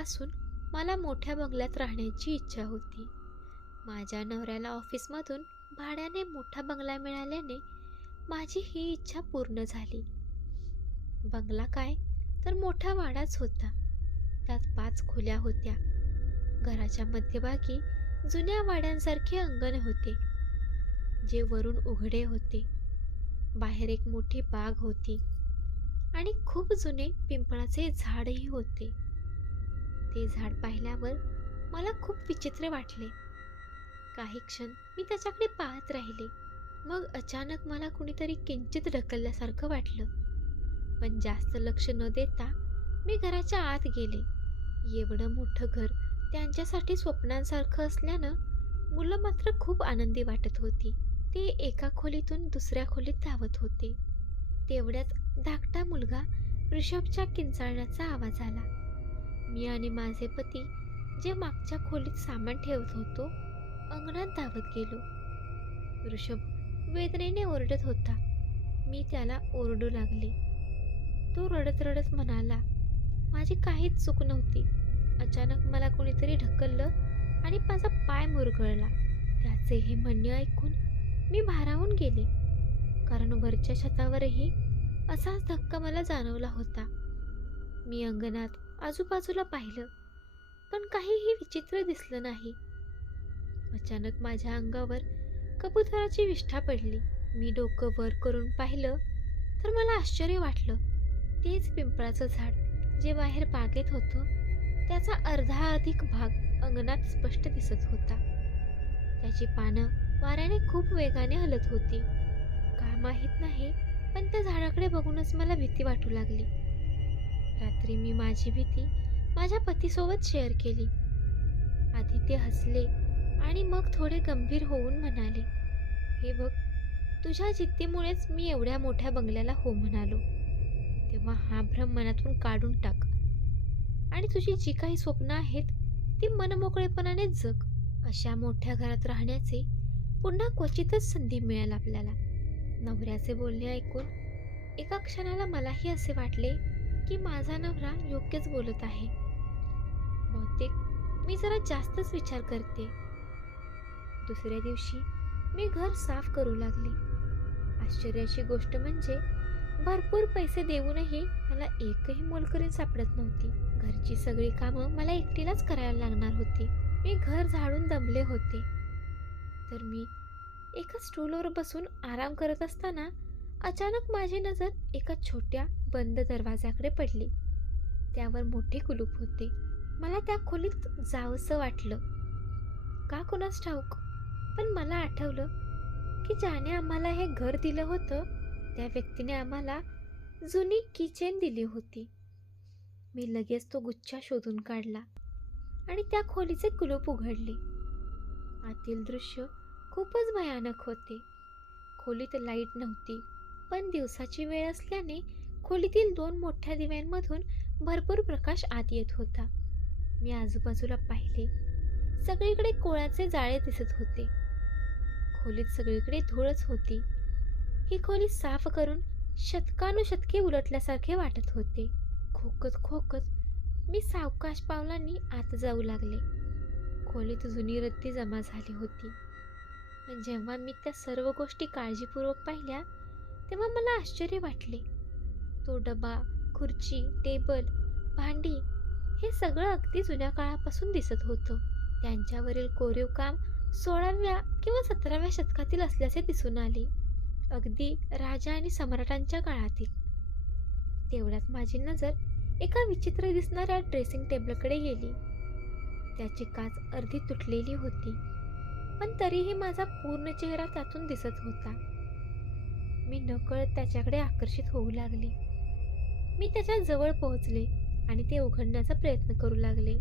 लहानपणापासून मला मोठ्या बंगल्यात राहण्याची इच्छा होती. माझ्या नवऱ्याला ऑफिसमधून भाड्याने मोठा बंगला मिळाल्याने माझी ही इच्छा पूर्ण झाली. बंगला काय? तर मोठा वाडाच होता. त्यात पाच खोल्या होत्या. घराच्या मध्यभागी जुन्या वाड्यांसारखे अंगण होते जे वरून उघडे होते. बाहेर एक मोठी बाग होती आणि खूप जुने पिंपळाचे झाडही होते. ते झाड पाहिल्यावर मला खूप विचित्र वाटले. काही क्षण मी त्याच्याकडे पाहत राहिले. मग अचानक मला कुणीतरी किंचित ढकलल्यासारखं वाटलं. पण जास्त लक्ष न देता मी घराच्या आत गेले. एवढं मोठं घर त्यांच्यासाठी स्वप्नांसारखं असल्यानं मुलं मात्र खूप आनंदी वाटत होती. ते एका खोलीतून दुसऱ्या खोलीत धावत होते. तेवढ्यात धाकटा मुलगा ऋषभच्या किंचाळण्याचा आवाज आला. मी आणि माझे पती जे मागच्या खोलीत सामान ठेवत होतो अंगणात धावत गेलो. ऋषभ वेदनेने ओरडत होता. मी त्याला ओरडू लागले. तो रडत रडत म्हणाला माझी काहीच चूक नव्हती. अचानक मला कोणीतरी ढकललं आणि माझा पाय मुरगळला. त्याचे हे म्हणणे ऐकून मी भारावून गेले. कारण वरच्या छतावरही असाच धक्का मला जाणवला होता. मी अंगणात आजूबाजूला पाहिलं पण काहीही विचित्र दिसलं नाही. अचानक माझ्या अंगावर कबुतराची विष्ठा पडली. मी डोकं वर करून पाहिलं तर मला आश्चर्य वाटलं. तेच पिंपळाचं झाड जे बाहेर बागेत होतं त्याचा अर्धा अधिक भाग अंगणात स्पष्ट दिसत होता. त्याची पानं वाऱ्याने खूप वेगाने हलत होती. का माहीत नाही पण त्या झाडाकडे बघूनच मला भीती वाटू लागली. रात्री मी माझी भीती माझ्या पतीसोबत शेअर केली. आधी ते हसले आणि मग थोडे गंभीर होऊन म्हणाले हे बघ तुझ्या जिद्दीमुळेच मी एवढ्या मोठ्या बंगल्याला हो म्हणालो. तेव्हा हा भ्रम मनातून काढून टाक. आणि तुझी जी काही स्वप्न आहेत ती मनमोकळेपणाने जग. अशा मोठ्या घरात राहण्याचे पुन्हा क्वचितच संधी मिळेल आपल्याला. नवऱ्याचे बोलणे ऐकून एका क्षणाला मलाही असे वाटले की माझा नवरा योग्यच बोलत आहे. बहुतेक मी जरा जास्तच विचार करते. दुसऱ्या दिवशी मी घर साफ करू लागले. आश्चर्याची गोष्ट म्हणजे भरपूर पैसे देऊनही मला एकही मोलकरीण सापडत नव्हती. घरची सगळी कामं मला एकटीलाच करायला लागणार होती. मी घर झाडून दमले होते. तर मी एका स्टूलवर बसून आराम करत असताना अचानक माझी नजर एका छोट्या बंद दरवाजाकडे पडली. त्यावर मोठे कुलूप होते. मला त्या खोलीत जावंसं वाटलं. का कुणास ठाऊक? पण मला आठवलं की ज्याने आम्हाला हे घर दिलं होतं त्या व्यक्तीने आम्हाला जुनी किचेन दिली होती. मी लगेच तो गुच्छा शोधून काढला आणि त्या खोलीचे कुलूप उघडले. आतील दृश्य खूपच भयानक होते. खोलीत लाइट नव्हती पण दिवसाची वेळ असल्याने खोलीतील दोन मोठ्या दिव्यांमधून भरपूर प्रकाश आत येत होता. मी आजूबाजूला पाहिले. सगळीकडे कोळाचे जाळे दिसत होते. खोलीत सगळीकडे धूळच होती. ही खोली साफ करून शतकानुशतके उलटल्यासारखे वाटत होते. खोकत खोकत मी सावकाश पावलांनी आत जाऊ लागले. खोलीत जुनी रत्ती जमा झाली होती. पण जेव्हा मी त्या सर्व गोष्टी काळजीपूर्वक पाहिल्या तेव्हा मला आश्चर्य वाटले. तो डबा खुर्ची टेबल भांडी हे सगळं अगदी जुन्या काळापासून दिसत होतं. त्यांच्यावरील कोरीव काम सोळाव्या किंवा सतराव्या शतकातील असल्याचे दिसून आले. अगदी राजा आणि सम्राटांच्या काळातील. तेवढ्यात माझी नजर एका विचित्र दिसणाऱ्या ड्रेसिंग टेबलकडे गेली. त्याची काच अर्धी तुटलेली होती पण तरीही माझा पूर्ण चेहरा त्यातून दिसत होता. मी नकळत त्याच्याकडे आकर्षित होऊ लागले. मी त्याच्याजवळ पोहोचले आणि ते उघडण्याचा प्रयत्न करू लागले.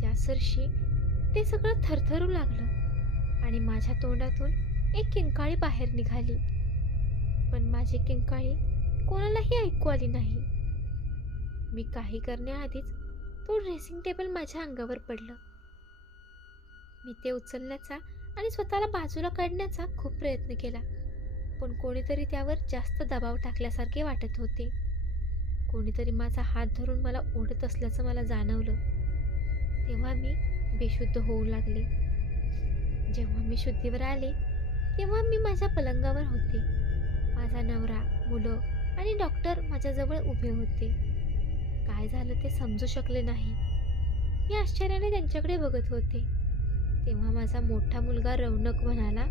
त्या सरशी ते सगळं थरथरू लागलं आणि माझ्या तोंडातून एक किंकाळी बाहेर निघाली. पण माझी किंकाळी कोणालाही ऐकू आली नाही. मी काही करण्याआधीच तो ड्रेसिंग टेबल माझ्या अंगावर पडलं. मी ते उचलण्याचा आणि स्वतःला बाजूला काढण्याचा खूप प्रयत्न केला पण कोणीतरी त्यावर जास्त दबाव टाकल्यासारखे वाटत होते. कोणीतरी माझा हात धरून मला ओढत असल्याचं मला जाणवलं. तेव्हा मी बेशुद्ध होऊ लागले. जेव्हा मी शुद्धीवर आले तेव्हा मी माझ्या पलंगावर होते. माझा नवरा मुलं आणि डॉक्टर माझ्याजवळ उभे होते. काय झालं ते समजू शकले नाही. मी आश्चर्याने त्यांच्याकडे बघत होते. तेव्हा माझा मोठा मुलगा रौनक म्हणाला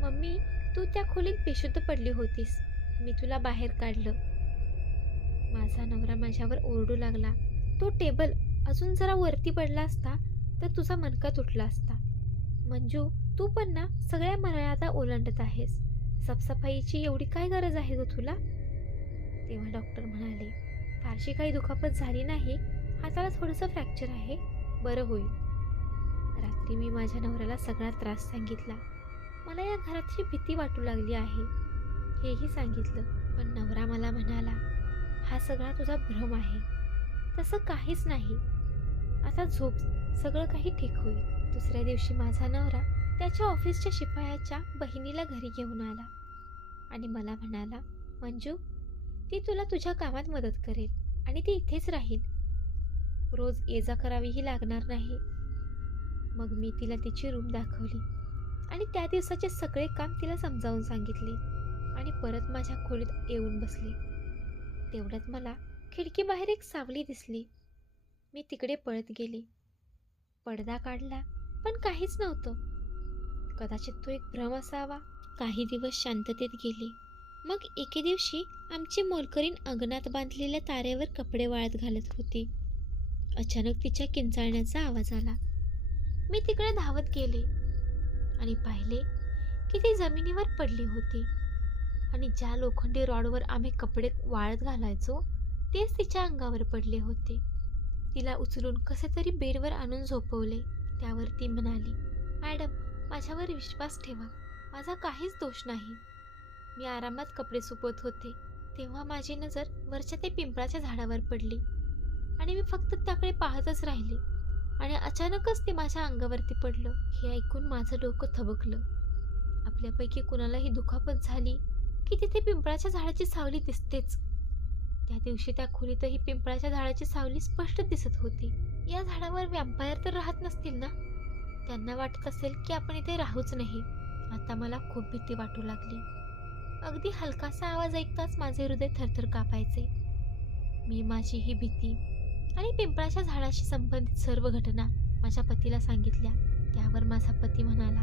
मम्मी तू त्या खोलीत बेशुद्ध पडली होतीस. मी तुला बाहेर काढलं. माझा नवरा माझ्यावर ओरडू लागला. तो टेबल अजून जरा वरती पडला असता तर तुझा मनका तुटला असता. मंजू तू पण ना सगळ्या मर्यादा ओलांडत आहेस. साफसफाईची एवढी काय गरज आहे ग तुला? तेव्हा डॉक्टर म्हणाले फारशी काही दुखापत झाली नाही. हाताला थोडंसं फ्रॅक्चर आहे. बरं होईल. रात्री मी माझ्या नवऱ्याला सगळा त्रास सांगितला. मला या घराची भीती वाटू लागली आहे. हेही सांगितलं पण नवरा मला म्हणाला हा सगळा तुझा भ्रम आहे. तसं काहीच नाही. आता झोप सगळं काही ठीक होईल. दुसऱ्या दिवशी माझा नवरा त्याच्या ऑफिसच्या शिपायाच्या बहिणीला घरी घेऊन आला. आणि मला म्हणाला मंजू ती तुला तुझ्या कामात मदत करेल आणि ती इथेच राहील. रोज ये जा करावीही लागणार नाही. मग मी तिला तिची रूम दाखवली आणि त्या दिवसाचे सगळे काम तिला समजावून सांगितले आणि परत माझ्या खोलीत येऊन बसले. तेवढ्यात मला खिडकीबाहेर एक सावली दिसली. मी तिकडे पळत गेले. पडदा काढला पण काहीच नव्हतं. कदाचित तो एक भ्रम असावा. काही दिवस शांततेत गेली. मग एके दिवशी आमची मोलकरीण अंगणात बांधलेल्या तारेवर कपडे वाळत घालत होती. अचानक तिच्या किंचाळण्याचा आवाज आला. मी तिकडे धावत गेले आणि पाहिले की ती जमिनीवर पडली होती. आणि ज्या लोखंडी रॉडवर आम्ही कपडे वाळत घालायचो तेच तिच्या अंगावर पडले होते. तिला उचलून कसे तरी बेडवर आणून झोपवले. त्यावर ती म्हणाली मॅडम माझ्यावर विश्वास ठेवा. माझा काहीच दोष नाही. मी आरामात कपडे सुकवत होते तेव्हा माझी नजर वरच्या ते पिंपळाच्या झाडावर पडली. आणि मी फक्त त्याकडे पाहतच राहिले. आणि अचानकच ते माझ्या अंगावरती पडलं. हे ऐकून माझं डोकं थबकलं. आपल्यापैकी कुणालाही दुखापत झाली की तिथे पिंपळाच्या झाडाची सावली दिसतेच. त्या दिवशी त्या खोलीतही पिंपळाच्या झाडाची सावली स्पष्ट दिसत होती. या झाडावर व्याम्पायर तर राहत नसतील ना? त्यांना वाटत असेल की आपण इथे राहूच नाही. आता मला खूप भीती वाटू लागली. अगदी हलकासा आवाज ऐकताच माझे हृदय थरथर कापायचे. मी माझी ही भीती आणि पिंपळाच्या झाडाशी संबंधित सर्व घटना माझ्या पतीला सांगितल्या. त्यावर माझा पती म्हणाला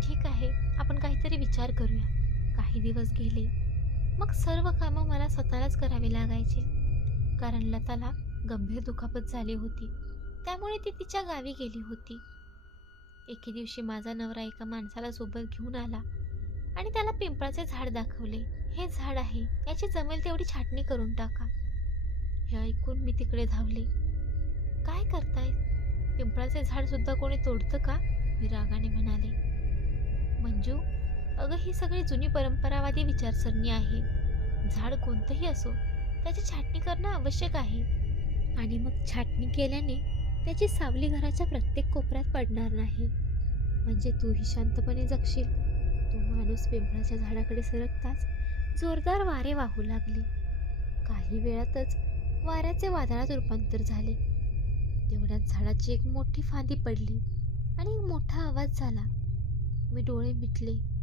ठीक आहे आपण काहीतरी विचार करूया. काही दिवस गेले मग सर्व कामं मला स्वतःलाच करावे लागायचे. कारण लताला गंभीर दुखापत झाली होती. त्यामुळे ती तिच्या गावी गेली होती. एके दिवशी माझा नवरा एका माणसाला सोबत घेऊन आला आणि त्याला पिंपळाचे झाड दाखवले. हे झाड आहे याची जमेल तेवढी छाटणी करून टाका. हे ऐकून मी तिकडे धावले. काय करताय? पिंपळाचे झाड सुद्धा कोणी तोडतं का? मी रागाने म्हणाले. मंजू अगं ही सगळी जुनी परंपरावादी विचारसरणी आहे. झाड कोणतंही असो त्याची छाटणी करणं आवश्यक आहे. आणि मग छाटणी केल्याने त्याची सावली घराच्या प्रत्येक कोपऱ्यात पडणार नाही. म्हणजे तूही शांतपणे जगशील. तो माणूस पिंपळाच्या झाडाकडे सरकताच जोरदार वारे वाहू लागले. काही वेळातच वाऱ्याचे वादळात रूपांतर झाले. तेवढ्यात झाडाची एक मोठी फांदी पडली आणि एक मोठा आवाज झाला. मी डोळे मिटले.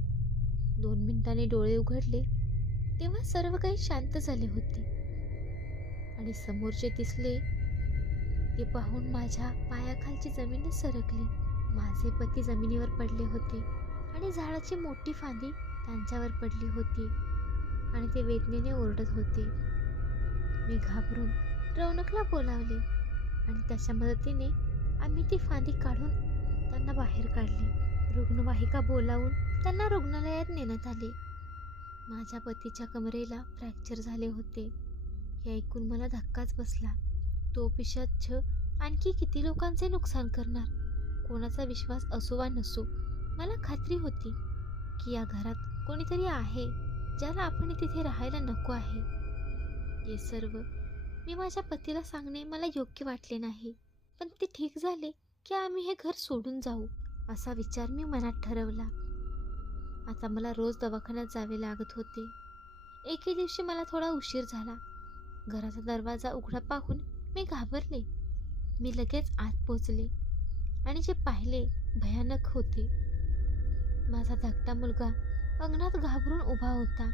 दोन मिनिटांनी डोळे उघडले तेव्हा सर्व काही शांत झाले होते. आणि समोरचे दिसले ते पाहून माझ्या पायाखालची जमीन सरकली. माझे पती जमिनीवर पडले होते आणि झाडाची मोठी फांदी त्यांच्यावर पडली होती आणि ते वेदनेने ओरडत होते. मी घाबरून रौनकला बोलावले आणि त्याच्या मदतीने आम्ही ती फांदी काढून त्यांना बाहेर काढली. रुग्णवाहिका बोलावून त्यांना रुग्णालयात नेण्यात आले. माझ्या पतीच्या कमरेला फ्रॅक्चर झाले होते. हे ऐकून मला धक्काच बसला. तो पिशाच्छ आणखी किती लोकांचे नुकसान करणार? कोणाचा विश्वास असो वा नसो मला खात्री होती की या घरात कोणीतरी आहे ज्याला आपण तिथे राहायला नको आहे. हे सर्व मी माझ्या पतीला सांगणे मला योग्य वाटले नाही. पण ते ठीक झाले की आम्ही हे घर सोडून जाऊ असा विचार मी मनात ठरवला. आता मला रोज दवाखान्यात जावे लागत होते. एके दिवशी मला थोडा उशीर झाला. घराचा दरवाजा उघडा पाहून मी घाबरले. मी लगेच आत पोचले आणि जे पाहिले भयानक होते. माझा धाकटा मुलगा अंगणात घाबरून उभा होता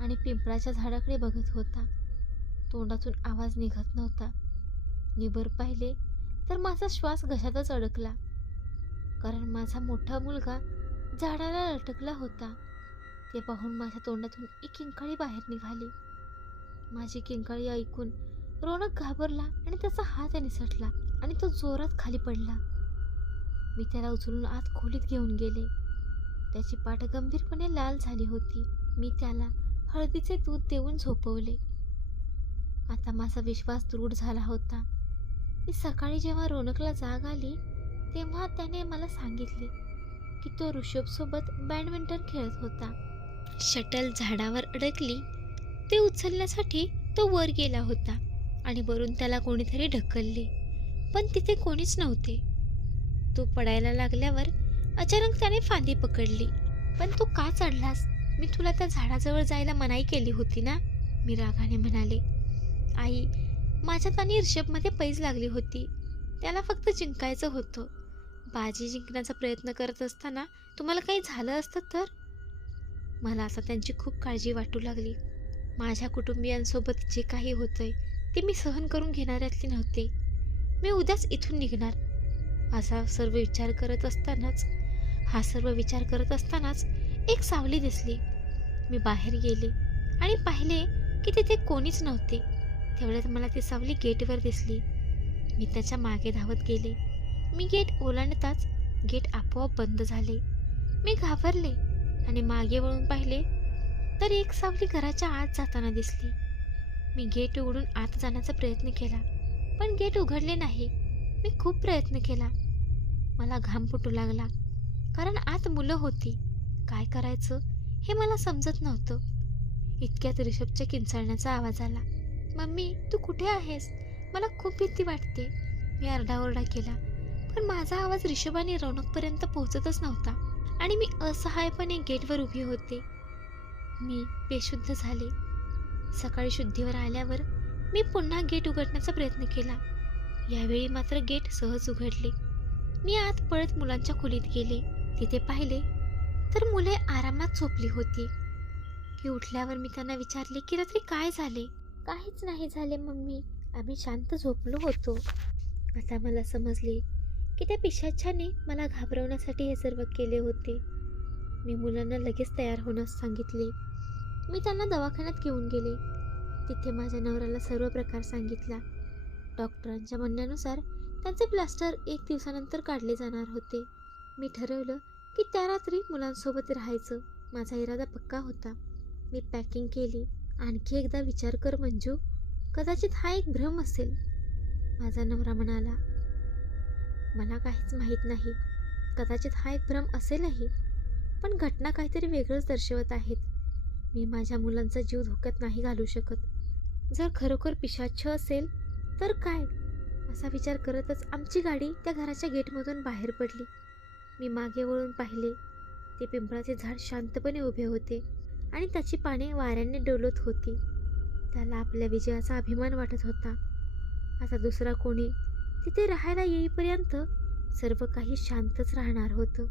आणि पिंपळाच्या झाडाकडे बघत होता. तोंडातून आवाज निघत नव्हता. निबर पाहिले तर माझा श्वास घशातच अडकला. कारण माझा मोठा मुलगा झाडाला लटकला होता. ते पाहून माझ्या तोंडातून एक किंकाळी बाहेर निघाली. माझी किंकाळी ऐकून रोनक घाबरला आणि त्याचा हात निसटला आणि तो जोरात खाली पडला. मी त्याला उचलून आत खोलीत घेऊन गेले. त्याची पाठ गंभीरपणे लाल झाली होती. मी त्याला हळदीचे दूध देऊन झोपवले. आता माझा विश्वास दृढ झाला होता. मी सकाळी जेव्हा रोनकला जाग आली तेव्हा त्याने मला सांगितले की तो ऋषभसोबत बॅडमिंटन खेळत होता. शटल झाडावर अडकली ते उचलण्यासाठी तो वर गेला होता आणि वरून त्याला कोणीतरी ढकलले पण तिथे कोणीच नव्हते. तो पडायला लागल्यावर अचानक त्याने फांदी पकडली. पण तू का चढलास? मी तुला त्या झाडाजवळ जायला मनाई केली होती ना मी रागाने म्हणाले. आई माझ्यात आणि ऋषभमध्ये पैज लागली होती. त्याला फक्त जिंकायचं होतं. बाजी जिंकण्याचा प्रयत्न करत असताना तुम्हाला काही झालं असतं तर? मला आता त्यांची खूप काळजी वाटू लागली. माझ्या कुटुंबियांसोबत जे काही होतंय ते मी सहन करून घेणाऱ्यातली नव्हते. मी उद्याच इथून निघणार. असा सर्व विचार करत असतानाच हा सर्व विचार करत असतानाच एक सावली दिसली. मी बाहेर गेले आणि पाहिले की तिथे कोणीच नव्हते. तेवढ्यात मला ती सावली गेटवर दिसली. मी त्याच्यामागे धावत गेले. मी गेट ओलांडताच गेट आपोआप बंद झाले. मी घाबरले आणि मागे वळून पाहिले तर एक सावली घराच्या आत जाताना दिसली. मी गेट उघडून आत जाण्याचा प्रयत्न केला पण गेट उघडले नाही. मी खूप प्रयत्न केला. मला घाम फुटू लागला कारण आत मुलं होती. काय करायचं हे मला समजत नव्हतं. इतक्यात रिषभच्या किंचाळण्याचा आवाज आला. मम्मी तू कुठे आहेस? मला खूप भीती वाटते. मी आरडाओरडा केला. पण माझा आवाज रिषभाने रौनकपर्यंत पोहोचतच नव्हता आणि मी असहायपणे गेटवर उभी होते. मी बेशुद्ध झाले. सकाळी शुद्धीवर आल्यावर मी पुन्हा गेट उघडण्याचा प्रयत्न केला. यावेळी मात्र गेट सहज उघडले. मी आत पळत मुलांच्या खोलीत गेले. तिथे पाहिले तर मुले आरामात झोपली होती. की उठल्यावर मी त्यांना विचारले की रात्री काय झाले? काहीच नाही झाले मम्मी. आम्ही शांत झोपलो होतो. आता मला समजले की त्या पिशाच्याने मला घाबरवण्यासाठी हे सर्व केले होते. मी मुलांना लगेच तयार होण्यास सांगितले. मी त्यांना दवाखान्यात घेऊन गेले. तिथे माझ्या नवऱ्याला सर्व प्रकार सांगितला. डॉक्टरांच्या म्हणण्यानुसार त्यांचे प्लास्टर एक दिवसानंतर काढले जाणार होते. मी ठरवलं की त्या रात्री मुलांसोबत राहायचं. माझा इरादा पक्का होता. मी पॅकिंग केली. आणखी एकदा विचार कर मंजू. कदाचित हा एक भ्रम असेल. माझा नवरा म्हणाला मला काहीच माहीत नाही. कदाचित हा एक भ्रम असेलही पण घटना काहीतरी वेगळंच दर्शवत आहेत. मी माझ्या मुलांचा जीव धोक्यात नाही घालू शकत. जर खरोखर पिशाच्छ असेल तर काय? असा विचार करतच आमची गाडी त्या घराच्या गेटमधून बाहेर पडली. मी मागे वळून पाहिले. ते पिंपळाचे झाड शांतपणे उभे होते आणि त्याची पाने वाऱ्याने डोलत होती. त्याला आपल्या विजयाचा अभिमान वाटत होता. आता दुसरा कोणी तिथे राहायला येईपर्यंत सर्व काही शांतच राहणार होतं.